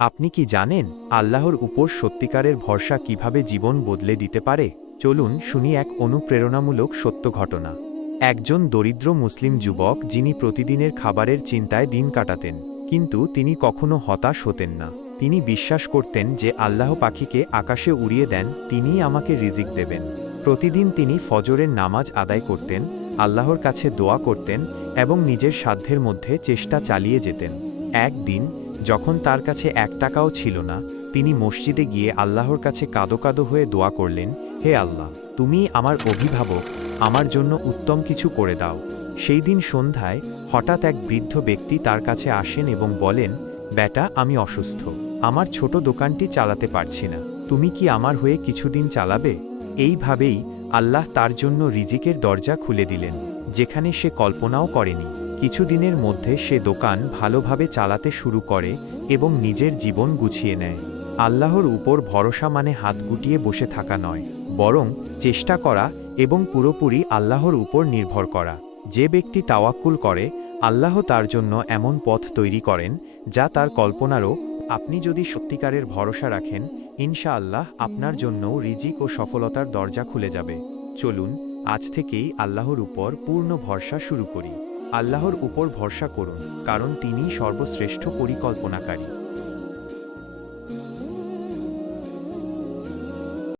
আপনি কি জানেন আল্লাহর উপর সত্যিকারের ভরসা কিভাবে জীবন বদলে দিতে পারে? চলুন শুনি এক অনুপ্রেরণামূলক সত্য ঘটনা। একজন দরিদ্র মুসলিম যুবক যিনি প্রতিদিনের খাবারের চিন্তায় দিন কাটাতেন, কিন্তু তিনি কখনো হতাশ হতেন না। তিনি বিশ্বাস করতেন যে আল্লাহ পাখিকে আকাশে উড়িয়ে দেন, তিনিই আমাকে রিজিক দেবেন। প্রতিদিন তিনি ফজরের নামাজ আদায় করতেন, আল্লাহর কাছে দোয়া করতেন এবং নিজের সাধ্যের মধ্যে চেষ্টা চালিয়ে যেতেন। একদিন যখন তার কাছে ১ টাকাও ছিল না, তিনি মসজিদে গিয়ে আল্লাহর কাছে কাঁদো কাঁদো হয়ে দোয়া করলেন, হে আল্লাহ, তুমি আমার অভিভাবক, আমার জন্য উত্তম কিছু করে দাও। সেই দিন সন্ধ্যায় হঠাৎ এক বৃদ্ধ ব্যক্তি তার কাছে আসেন এবং বলেন, বেটা, আমি অসুস্থ, আমার ছোট দোকানটি চালাতে পারছি না, তুমি কি আমার হয়ে কিছুদিন চালাবে? এইভাবেই আল্লাহ তার জন্য রিজিকের দরজা খুলে দিলেন, যেখানে সে কল্পনাও করেনি। কিছুদিনের মধ্যে সে দোকান ভালোভাবে চালাতে শুরু করে এবং নিজের জীবন গুছিয়ে নেয়। আল্লাহর উপর ভরসা মানে হাত গুটিয়ে বসে থাকা নয়, বরং চেষ্টা করা এবং পুরোপুরি আল্লাহর উপর নির্ভর করা। যে ব্যক্তি তাওয়াক্কুল করে, আল্লাহ তার জন্য এমন পথ তৈরি করেন যা তার কল্পনারও। আপনি যদি সত্যিকারের ভরসা রাখেন, ইনশাআল্লাহ আপনার জন্যও রিজিক ও সফলতার দরজা খুলে যাবে। চলুন আজ থেকেই আল্লাহর উপর পূর্ণ ভরসা শুরু করি। আল্লাহর উপর ভরসা করুন, কারণ তিনিই সর্বশ্রেষ্ঠ পরিকল্পনাকারী।